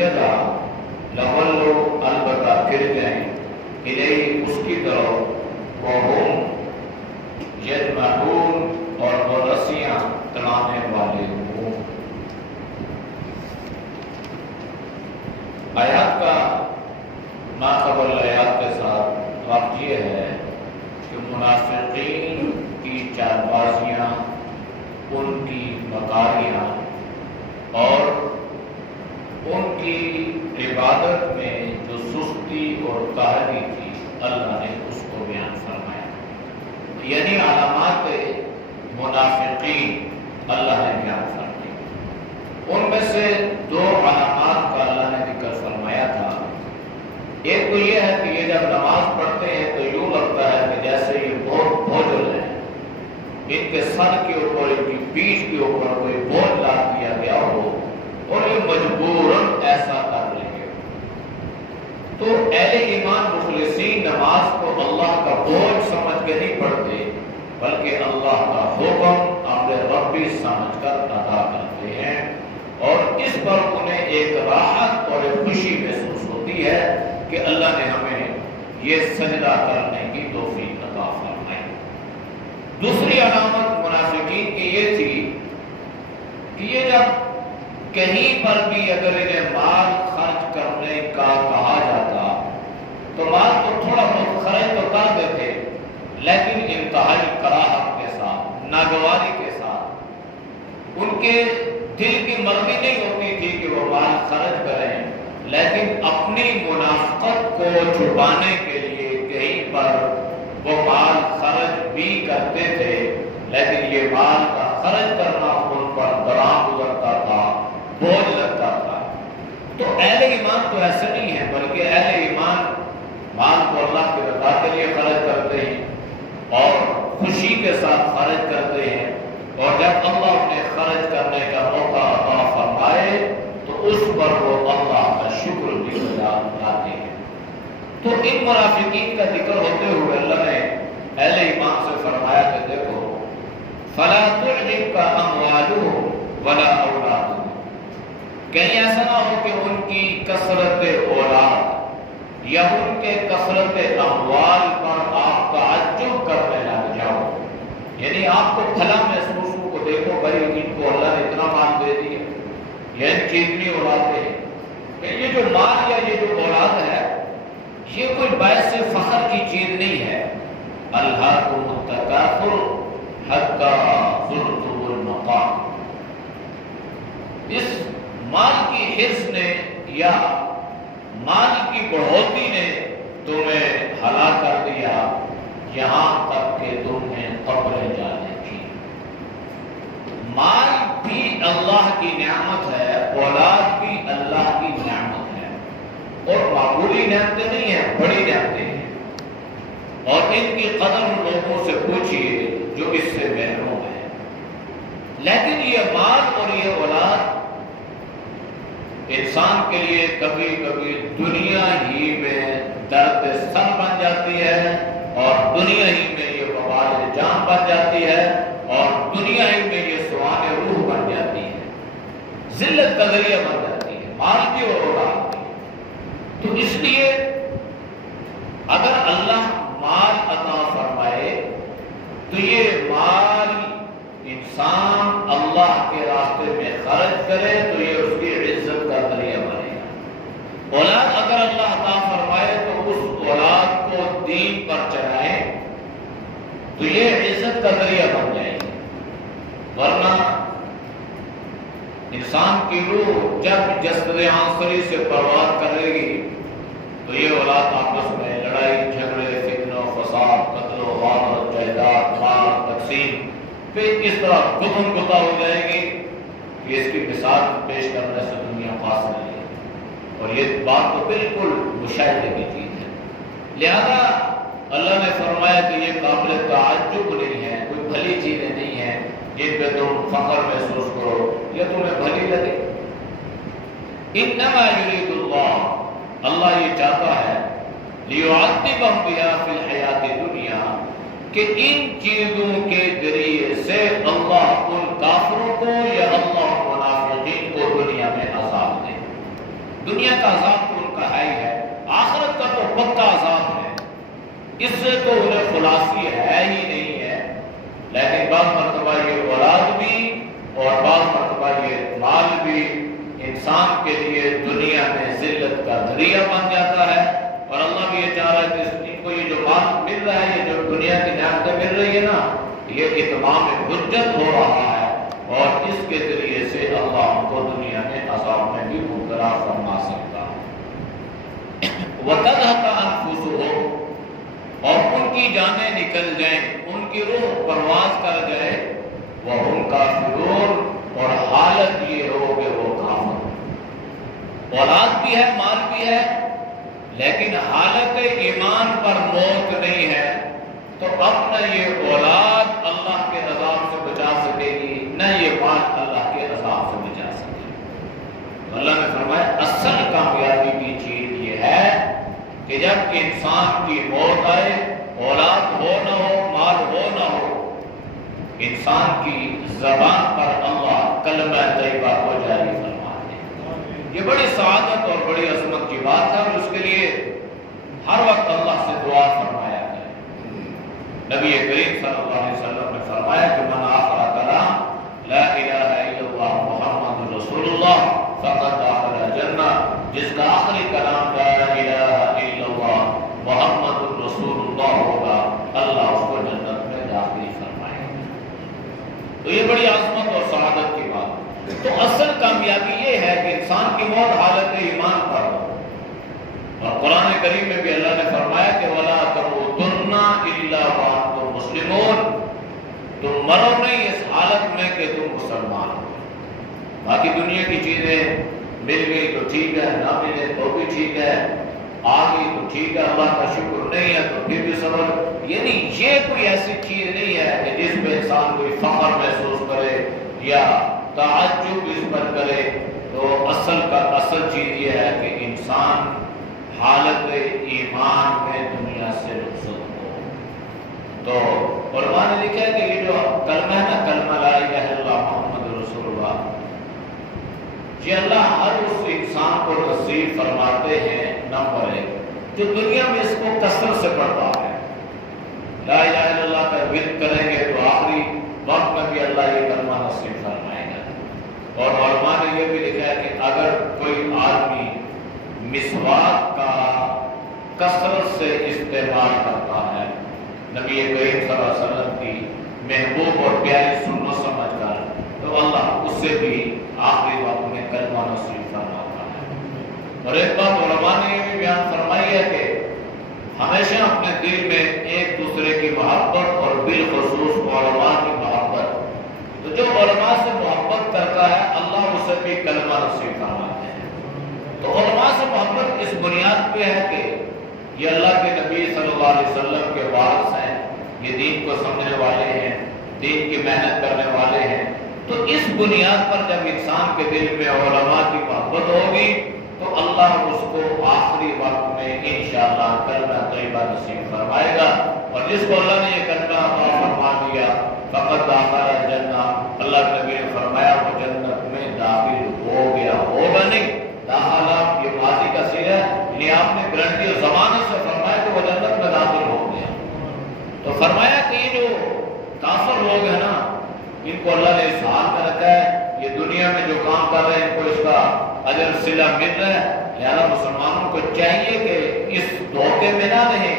جگہ لولوا البتہ پھر گئے الیہ اس کی طرف وہم یجمعون اور وہ رسیاں تڑانے والے ہوں۔ آیات کا ماقبل آیات کے ساتھ ربط یہ ہے کہ منافقین کی چال بازیاں، ان کی مکاریاں اور ان کی عبادت میں جو سستی اور کاہلی تھی، اللہ نے اس کو بیان فرمایا۔ یعنی علامات منافقین اللہ نے بیان فرمائی۔ ان میں سے دو علامات کا اللہ نے ذکر فرمایا تھا۔ ایک تو یہ ہے کہ یہ جب نماز پڑھتے ہیں تو یوں لگتا ہے کہ جیسے یہ بہت بوجھل ہے، ان کے سر کے اوپر، ان کی پیٹھ کے اوپر کوئی بوجھ ڈال دیا گیا ہو اور یہ مجبوراً ایسا کر رہے ہیں۔ تو اہل ایمان مخلصین نماز کو اللہ کا بوجھ سمجھ کے نہیں پڑھتے، بلکہ اللہ کا حکم امر ربی سمجھ کر ادا کرتے ہیں، اور اس پر انہیں ایک راحت اور ایک خوشی محسوس ہوتی ہے کہ اللہ نے ہمیں یہ سجدہ کرنے کی توفیق عطا فرمائی۔ دوسری علامت منافقین کی یہ تھی کہ یہ جب کہیں پر بھی اگر انہیں مال خرچ کرنے کا کہا جاتا تو مال تو تھوڑا بہت خرچ تو کر دیتے، لیکن انتہائی کراہت کے ساتھ، ناگواری کے ساتھ۔ ان کے دل کی مرضی نہیں ہوتی تھی کہ وہ مال خرچ کریں، لیکن اپنی منافقت کو چھپانے کے لیے کہیں پر وہ مال خرچ بھی کرتے تھے، لیکن یہ مال کا خرچ کرنا ان پر درام گزرتا تھا، بوجھ لگتا تھا۔ تو اہل ایمان تو ایسے نہیں ہے، بلکہ اہل ایمان مال کو اللہ کی رضا کے لیے خرچ کرتے ہیں اور خوشی کے ساتھ خرچ کرتے ہیں، اور جب اللہ انہیں خرچ کرنے کا موقع عطا فرمائے تو اس پر وہ اللہ کا شکر بھی ادا کرتے ہیں۔ تو ان منافقین کا ذکر ہوتے ہوئے اللہ نے اہل ایمان سے فرمایا کہ دیکھو فَلَا تُعْجِبْكَ أَمْوَالُهُمْ وَلَا أَوْلَادُهُمْ، کہیں ایسا نہ ہو کہ ان کی کثرت اولاد یا ان کے کثرت اموال پر آپ تعجب کرنے لگ جاؤ، یعنی آپ کو بھلا محسوس ہو کہ دیکھو بھائی ان کو اللہ نے اتنا مال دے دیا، یہ ان کی اتنی اولادیں ہیں۔ یہ جو مال یا یہ جو اولاد ہے یہ کوئی باعث فخر کی چیز نہیں ہے۔ الہاکم التکاثر حتی زرتم المقابر، اس مال کی حرص نے یا مال کی بڑھوتی نے تمہیں ہلاک کر دیا، یہاں تک کہ تم نے قبریں جا دیکھی۔ مال بھی اللہ کی نعمت ہے، اولاد بھی اللہ کی نعمت ہے، اور معمولی نعمتیں نہیں ہیں، بڑی نعمتیں ہیں، اور ان کی قدر ان لوگوں سے پوچھئے جو اس سے محروم ہیں۔ لیکن یہ مال اور یہ اولاد انسان کے لیے کبھی کبھی دنیا ہی میں درد سر بن جاتی ہے، اور دنیا ہی میں یہ وبال جان بن جاتی ہے، اور دنیا ہی میں یہ سوان روح بن جاتی ہے، ذلت کا ذریعہ بن جاتی ہے، مال بھی اور اولاد بھی۔ تو اس لیے اگر اللہ مال عطا فرمائے تو یہ مال انسان اللہ کے راستے میں خرچ کرے تو یہ اس کی عزت کا ذریعہ بنے گا۔ اولاد اگر اللہ عطا فرمائے تو اس اولاد کو دین پر چلائے تو یہ عزت کا ذریعہ بن جائے گی، ورنہ انسان کی روح جب جسد عنصری سے پرواز کرے گی تو یہ اولاد آپس میں لڑائی جھگڑے، فتنہ و فساد، قتل و غارت، جائیداد، مال تقسیم، پھر اس طرح گتم گتا ہو جائے گی کہ اس کی مثال پیش کرنے سے دنیا فاصل ہے، اور یہ بات تو بالکل مشاہدے کی چیز ہے۔ لہذا اللہ نے فرمایا کہ یہ قابل تعجب نہیں ہے، کوئی بھلی چیزیں نہیں ہیں جن پہ تم فخر محسوس کرو یا تمہیں بھلی لگے۔ انما یرید اللہ یہ چاہتا ہے لیعذبہم بہا فی الحیات الدنیا، کہ ان چیزوں کے ذریعے سے اللہ ان کافروں کو یا اللہ منافقین کو دنیا میں عذاب دے۔ دنیا کا عذاب تو ان کا ہے ہی ہے، آخرت کا تو پکا عذاب ہے، اس سے تو انہیں خلاصی ہے ہی نہیں ہے۔ لیکن بعض مرتبہ یہ اولاد بھی اور بعض مرتبہ یہ مال بھی انسان کے لیے دنیا میں ذلت کا ذریعہ بن جاتا ہے، اور اللہ بھی یہ چاہ رہا ہے کہ ان کو یہ جو مال مل رہا ہے، یہ جو دنیا کی نعمتیں مل رہی ہے نا، یہ اتمام حجت ہو رہا ہے، اور اس کے ذریعے سے اللہ ان کو دنیا میں عذاب میں بھی مبتلا فرما سکتا ہے۔ وَتَذْهَبَ أَنفُسُهُمْ، اور ان کی جانیں نکل جائیں، ان کی روح پرواز کر جائے، وَهُمْ كَافِرُونَ، اور حالت یہ ہو کہ وہ کافر۔ اولاد بھی ہے، مال بھی ہے، لیکن حالت ایمان پر موت نہیں ہے، تو اب نہ یہ اولاد اللہ کے عذاب سے بچا سکے گی، نہ یہ مال اللہ کے عذاب سے بچا سکے گی۔ اللہ نے فرمایا اصل کامیابی کی چیز یہ ہے کہ جب انسان کی موت آئے، اولاد ہو نہ ہو، مال ہو نہ ہو، انسان کی زبان پر اللہ کلمہ طیبہ کو جاری فرما دے۔ یہ بڑی سعادت اور بڑی عظمت کی بات ہے، اور اس کے لیے ہر وقت اللہ سے دعا فرمایا ہے۔ نبی کریم صلی اللہ علیہ وسلم نے فرمایا کہ من آخر کلام لا الہ الا اللہ محمد رسول اللہ فقد دخل الجنہ، جس کا آخری کلام لا الہ الا اللہ محمد رسول اللہ ہوگا، اللہ اس کو جنت میں داخل فرمائے گا۔ تو یہ بڑی عظمت اور سعادت کی بات ہے۔ تو اصل کامیابی یہ ہے کہ انسان کی موت حالت ایمان پر ہو، اور قرآن کریم میں بھی اللہ نے فرمایا کہ وَلَا تَمُوتُنَّ إِلَّا وَأَنْتُمْ مُسْلِمُونَ، تم مرو نہیں اس حالت میں کہ تم مسلمان ہو۔ باقی دنیا کی چیزیں مل گئی تو ٹھیک ہے، نہ ملے تو بھی ٹھیک ہے، آ گئی تو ٹھیک ہے، اللہ کا شکر نہیں ہے تو پھر بھی صبر۔ یعنی یہ کوئی ایسی چیز نہیں ہے کہ جس پہ انسان کوئی فخر محسوس کرے یا تعجب اس پر کرے۔ تو اصل چیز یہ ہے کہ انسان حالت ایمان میں دنیا سے رخصت ہو۔ تو علماء نے لکھا ہے کہ یہ جو کلمہ ہے نا، کلمہ لا الہ الا اللہ محمد رسول اللہ، یہ اللہ ہر اس انسان کو نصیب فرماتے ہیں نمبر 1 جو دنیا میں اس کو کثرت سے پڑھتا ہے۔ لا الہ الا اللہ کا ورد کریں گے تو آخری وقت میں بھی اللہ یہ کلمہ نصیب فرمائے گا۔ اور علماء نے یہ بھی لکھا ہے کہ اگر کوئی آدمی مسواک کا کثرت سے استعمال کرتا ہے، نبی کریم صلی اللہ علیہ وسلم کی محبوب اور پیاری سنت سمجھ کر، تو اللہ اس سے بھی آخری وقت میں کلمہ نصیب فرماتا ہے۔ اور ایک بات علماء نے یہ بھی بیان فرمائی ہے کہ ہمیشہ اپنے دل میں ایک دوسرے کی محبت اور بالخصوص علماء کی محبت، تو جو علماء سے محبت کرتا ہے اللہ اسے بھی کلمہ نصیب فرماتے ہیں۔ تو علماء سے محبت اس بنیاد پہ ہے کہ یہ اللہ کے نبی صلی اللہ علیہ وسلم کے وارث ہیں، یہ دین کو سمجھنے والے ہیں، دین کی محنت کرنے والے ہیں۔ تو اس بنیاد پر جب انسان کے دل میں علماء کی محبت ہوگی تو اللہ اس کو آخری وقت میں انشاءاللہ کلمہ طیبہ نصیب فرمائے گا، اور جس کو اللہ نے یہ کلمہ عطا فرما دیا فقط داخل الجنہ، اللہ کے نبی نے فرمایا وہ جنت میں داخل ہو گیا، ہوگا نہیں، داخلہ یہ ماضی کا صیغہ ہے، یعنی آپ نے گارنٹی اور ضمانت سے فرمایا کہ وہ جنت میں داخل ہو گیا۔ تو فرمایا کہ یہ جو کافر لوگ ہیں نا، ان کو اللہ نے اس حال میں رکھا ہے، یہ دنیا میں جو کام کر رہے ہیں ان کو اس کا اجر صلہ مل رہا ہے، لہذا مسلمانوں کو چاہیے کہ اس دھوکے میں نہ رہیں۔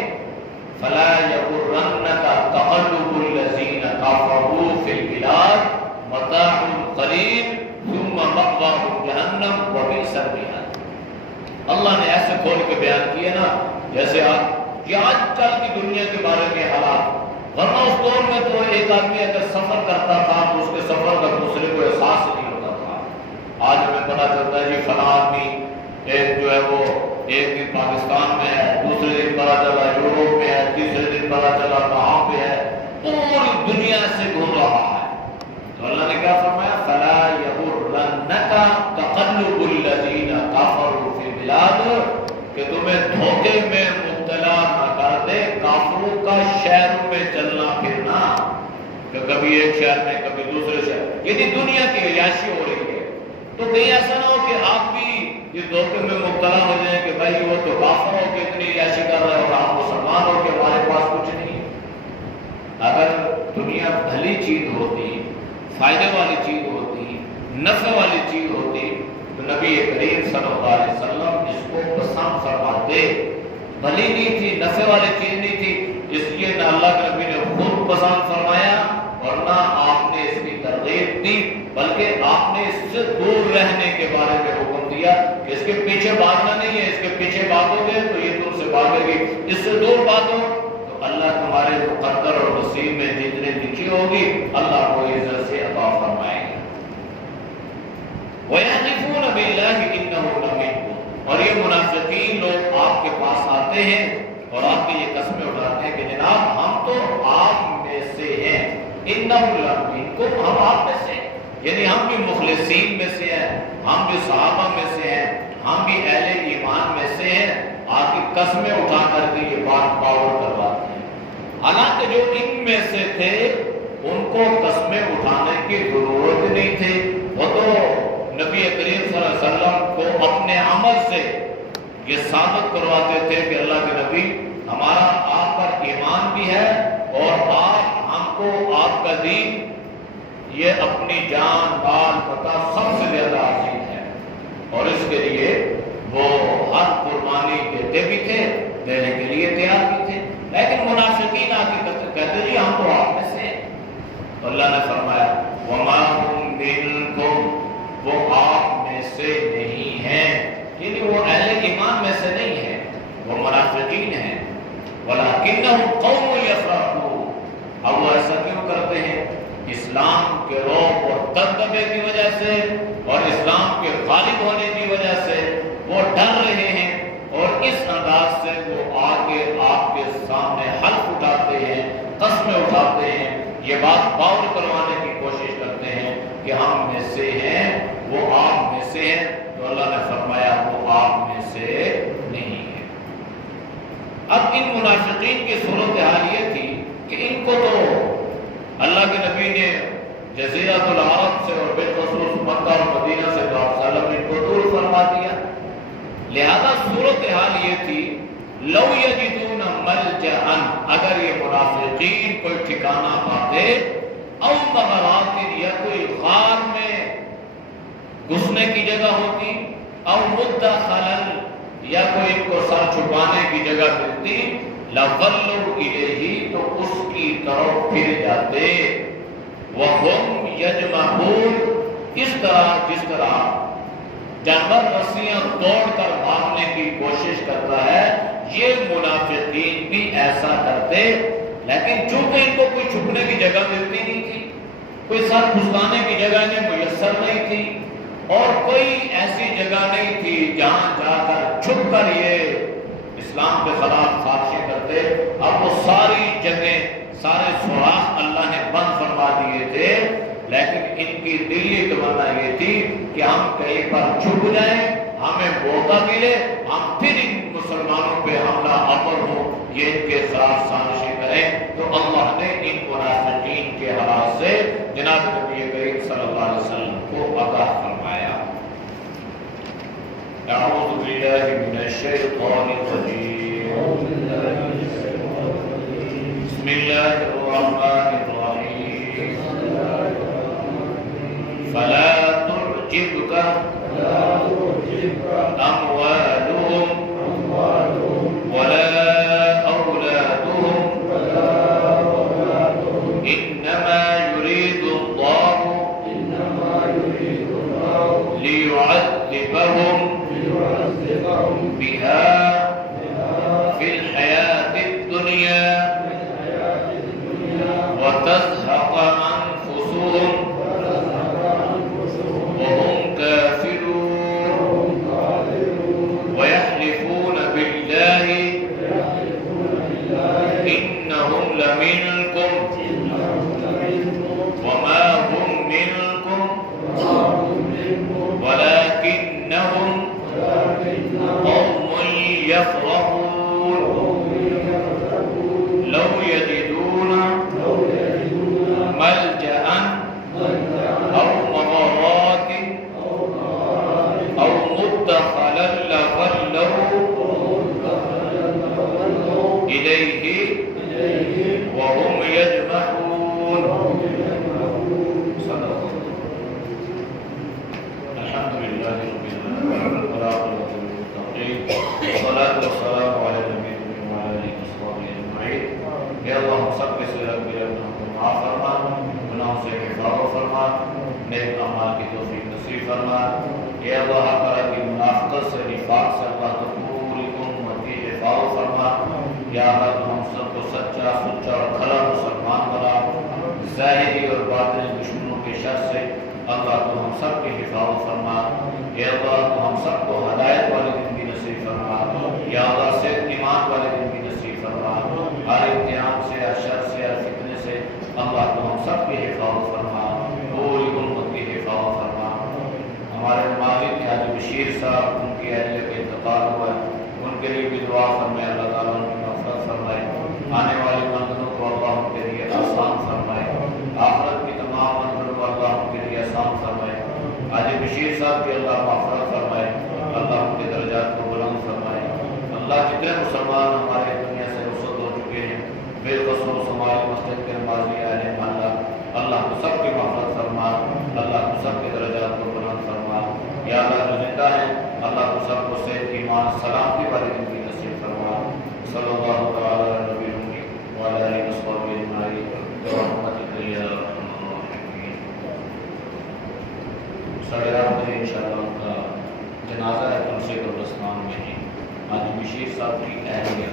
فلا یغرنک تقلب الذین کفروا فی البلاد متاع قلیل ثم مأواہم جہنم وبئس المہاد۔ اللہ نے ایسے کھول کے بیان کیے نا جیسے آج کل کی دنیا کے بارے میں حالات، ورنہ اس دور میں تو ایک آدمی اگر سفر کرتا تھا تو اس کے سفر کا دوسرے کو احساس نہیں ہوتا تھا۔ آج ہمیں پتا چلتا ہے جی فلاں آدمی ایک جو ہے وہ ایک دن پاکستان میں ہے، دوسرے دن پتا چلا یوروپ میں ہے، تیسرے دن پتا چلا کہاں پہ ہے، پوری دنیا سے گھوم رہا ہے۔ تو اللہ نے کیا فرمایا؟ فلا یغرنک تقلب الذین کفروا فی البلاد، کہ تمہیں دھوکے میں مبتلا نہ کر دے کافروں کا شہروں میں چلنا پھرنا، کہ کبھی ایک شہر میں کبھی دوسرے شہر، یعنی دنیا کی عیاشی ہو رہی ہے۔ تو کہیں ایسا نہ ہو کہ آپ بھی یہ دھوکے میں بھائی وہ تو کافر ہو کے اتنی عیاشی کر رہے اور آپ مسلمان ہو کے ہمارے پاس کچھ نہیں ہے۔ اگر دنیا بھلی چیز ہوتی، فائدے والی چیز ہوتی، نفع والی چیز ہوتی تو نبی کریم صلی اللہ علیہ وسلم اس کو پسند فرماتے۔ بھلی نہیں تھی، نفع والی چیز نہیں تھی، اس لیے نہ اللہ کے نبی نے خود پسند فرمایا اور نہ آپ نے اس کی ترغیب دی، بلکہ آپ نے اس سے دور رہنے کے بارے میں حکم دیا کہ اس کے پیچھے بھاگنا نہیں ہے، اس کے پیچھے بھاگو گے تو یہ تم سے بھاگے گی، اس سے دور بھاگو تو اللہ تمہارے مقدر اور نصیب میں جتنے لکھی ہوگی اللہ کو عزت سے عطا فرمائے گا۔ وَيَحْلِفُونَ بِاللَّهِ إِنَّهُ لَمِنكُمْ، اور یہ منافقین لوگ آپ کے پاس آتے ہیں اور آپ کی یہ قسمیں اٹھاتے ہیں کہ جناب ہم تو آپ میں سے ہیں، إِنَّهُ لَمِنكُمْ، ہم آپ میں سے ہیں، یعنی ہم بھی مخلصین میں سے ہیں، ہم بھی صحابہ میں سے ہیں، ہم بھی اہل ایمان میں سے ہیں۔ آپ کی قسمیں اٹھا کر کے یہ بات باور کرواتے ہیں، حالانکہ جو ان میں سے تھے ان کو قسمیں اٹھانے کی ضرورت نہیں تھی، وہ تو نبی کریم صلی اللہ علیہ وسلم کو اپنے عمل سے یہ ثابت کرواتے تھے کہ اللہ کے نبی ہمارا آپ پر ایمان بھی ہے اور آپ ہم کو آپ کا دین یہ اپنی جان مال پتہ سب سے زیادہ عزیز ہے، اور اس کے لیے وہ ہر قربانی دیتے بھی تھے، دینے کے لیے تیار بھی تھے۔ لیکن منافقین آ کے کہتے جی ہم تو آپ میں سے، اللہ نے فرمایا وما هم منکم، وہ آپ میں سے نہیں ہیں، یعنی وہ اہل ایمان میں سے نہیں ہیں، وہ منافقین ہیں۔ ولکنہم قوم یفرحون، اب وہ ایسا کیوں کرتے ہیں؟ اسلام کے رعب اور دبدبے کی وجہ سے اور اسلام کے غالب ہونے کی وجہ سے وہ ڈر رہے ہیں، اور اس انداز سے وہ آگے آپ کے سامنے حلف اٹھاتے ہیں، قسمیں اٹھاتے ہیں، یہ بات باور کروانے کی کوشش کرتے ہیں کہ ہم میں سے ہیں، وہ آپ میں سے ہیں، تو اللہ نے فرمایا وہ آپ میں سے نہیں ہے۔ اب ان منافقین کی صورتحال یہ تھی کہ ان کو تو اللہ کے نبی نے جزیرۃ العرب سے اور بالخصوص مکہ اور مدینہ سے تو آپ صلی اللہ علیہ وسلم نے کو دور فرما دیا، لہذا صورتحال یہ تھی لو یجدون ملجأ، اگر یہ منافقین کوئی ٹھکانہ پاتے، او مغارات، یا کوئی غار میں گھسنے کی جگہ ہوتی، او مدخلا، یا کوئی ان کو سر چھپانے کی جگہ ملتی، لَوَلُّوا إِلَيْهِ، تو اس کی طرف پھر جاتے، وَهُمْ يَجْمَعُونَ، اس طرح جس طرح جانور رسیاں توڑ کر بھاگنے کی کوشش کرتا ہے، یہ منافقین بھی ایسا کرتے، لیکن چونکہ ان کو کوئی چھپنے کی جگہ ملتی نہیں تھی، کوئی سر پھسلانے کی جگہ انہیں میسر نہیں تھی، اور کوئی ایسی جگہ نہیں تھی جہاں جا کر چھپ کر یہ اسلام کے خلاف سازشیں کرتے، اب وہ ساری جگہیں سارے سوراخ اللہ نے بند فرما دیے تھے، لیکن ان کی دلی تمنا یہ تھی کہ ہم کہیں پر چھپ جائیں، ہمیں موقع ملے، ہم پھر ان مسلمانوں پہ حملہ آور ہو، یہ ان کے خلاف سازشیں کریں۔ تو اللہ نے ان منافقین کے حالات سے جناب نبی کریم صلی اللہ علیہ وسلم کو آگاہ فرمایا۔ اعوذ باللہ من الشیطان الرجیم، بسم اللہ الرحمن الرحیم، فلا تعجبک اموالهم ولا اولادهم انما يريد الله ليعذبهم بها في الحياة الدنيا وتزهق أنفسهم وهم كافرون ويحلفون بالله إنهم لمنكم وما هم منكم ولكنهم قوم يفرحون لو يجدون ملجأ أو مغارات أو مدخلا لولوا اللہ تو ہم سب کی حفاظت فرما، یا اللہ تو ہم سب کو ہدایت والی زندگی نصیب فرما، یا اللہ صحت ایمان والی زندگی نصیب فرما، ہر امتحان سے، ہر شر سے، ہر فتنے سے اللہ تو ہم سب کی حفاظت فرما، پوری امت کی حفاظت فرما۔ ہمارے ماضی کے حاجی بشیر صاحب، ان کی اہلیہ کا انتقال ہوا ہے، ان کے لیے بھی دعا فرمائے، اللہ تعالیٰ ان کی مغفرت فرمائے، آنے والی منزلوں کو اللہ ان کے لیے آسان فرمائے، آخرت کی تمام منزلوں کو اللہ ان کے لیے آسان فرمائے، حاجی بشیر صاحب کی اللہ مغفرت فرمائے، اللہ ان کے درجات کو بلند فرمائے۔ اللہ جتنے مسلمان ہمارے دنیا سے رخصت ہو چکے ہیں، بالخصوص ہماری مسجد کے نمازی اہل محلہ، اللہ کو سب کی مغفرت فرما، اللہ کو سب کے درجات کو بلند فرما۔ یا اللہ جو زندہ ہیں، اللہ کو سب کو صحت ایمان سلامتی والی زندگی نصیب فرما۔ صلی اللہ تعالی علی نبی الکریم وعلی آلہ وصحبہ اجمعین برحمتک یا ارحم الراحمین۔ ساڑھے 8 بجے انشاءاللہ ان کا جنازہ ہے تلسی قبرستان میں ہی، حاجی بشیر صاحب کی اہلیہ